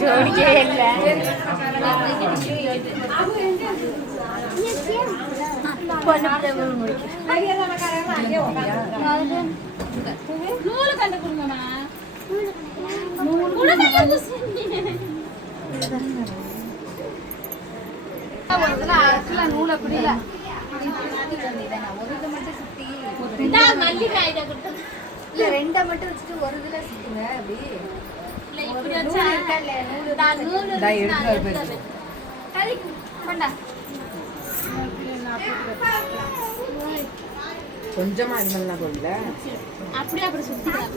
ஜோடிக்கே இல்லை. நூலு கண்டு கொடுங்கம்மா. நூலை குடியில இல்ல ரெண்டை மட்டும் வச்சுட்டு ஒரு இதுல சுத்துங்க அப்படி கொஞ்சமா இது பண்ணலாம் போல அப்படியே அப்படி சுத்திக்கலாம்.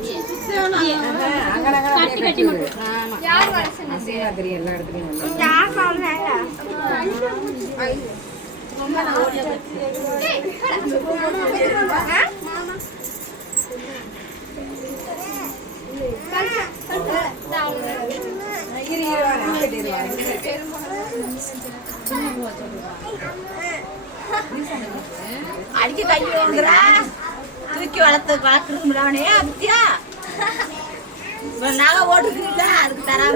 யார் வரசன் தெரியும் எல்லா இடத்துலயும் யார் சொல்றாங்க அடிக்க கையோங்கிறா தூக்கி வளர்க்குறோம்லானே அத்தியா நகை ஓட்டுக்கிறீங்கள அதுக்கு தரா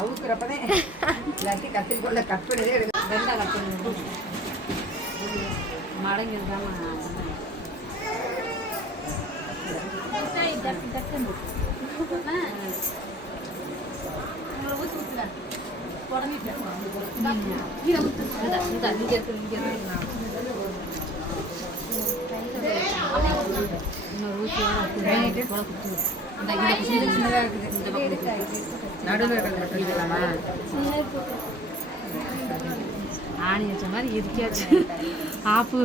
அவுக்குறப்பதே எல்லாத்தையும் கத்திரிக்கொள்ள கட் பண்ணதே ரெண்டா கட் பண்ணி மடங்கிருந்தாமா ஆணி வச்ச மாதிரி இருக்காச்சு. ஆப்பு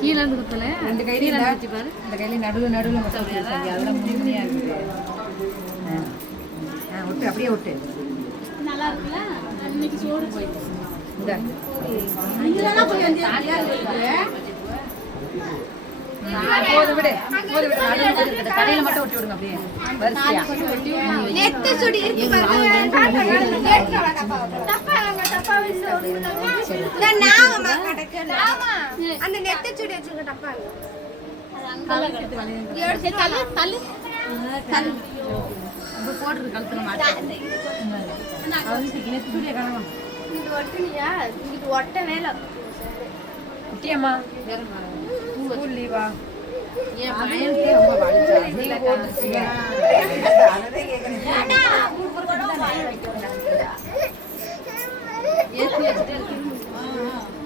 கீழே இருந்து குத்தல ரெண்டு கையில வச்சு பாரு. இந்த கையில நடுவில் மட்டும் அதெல்லாம் முன்னியா இருக்குது. ஒட்டு அப்படியே ஒட்டு நல்லா இருக்குல்ல. இன்னைக்கு சோறு போயிட்டு போது விடு கடையில மட்டும் ஒட்டி விடுங்க அப்படியே வரிசையா. நெத்தி சுடி இருக்கு அந்த நெத்தி சுடி வச்சுங்க டப்பா போட்டுருக்கு கழுத்துல மாட்டேன். இது ஒட்டுனியா இது ஒட்ட வேலை குட்டியம்மா ஸ்கூல் லீவா என் பையனுக்கே ரொம்ப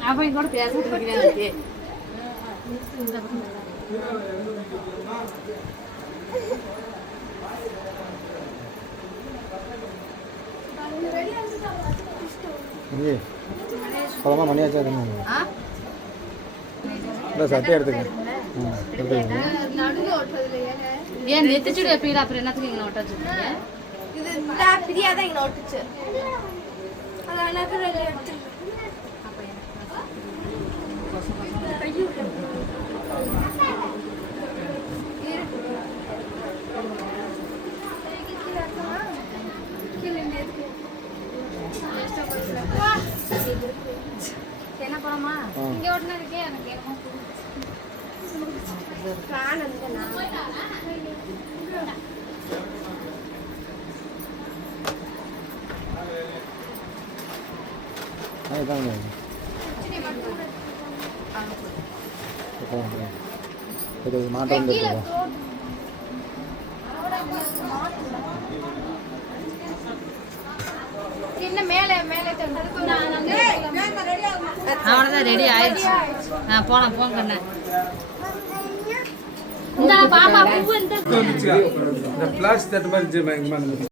அவன் கூட பேசிட்டு இருக்கிறேன். பழமா மணியாச்சா இல்லை சட்டை எடுத்துக்க. ஏன் நெத்திச்சுடி எப்பீங்க அப்புறம் என்னத்துக்கு இங்கே ஒட்ட வச்சுருக்கீங்க? இது பிரியாதான் இங்கே ஒட்டுச்சு. அது எடுத்து என்ன போறோமா இங்க ஓட்டுனா இருக்கே எனக்கு என்னமோ பிளான் வந்து மாட்டம் அவ்வளோதான் ரெடி ஆயிடுச்சு. நான் போலாம் போங்க கண்ணு. இந்த பாப்பா பூ இந்த ஃபிளாஷ் தட்டு மாதிரி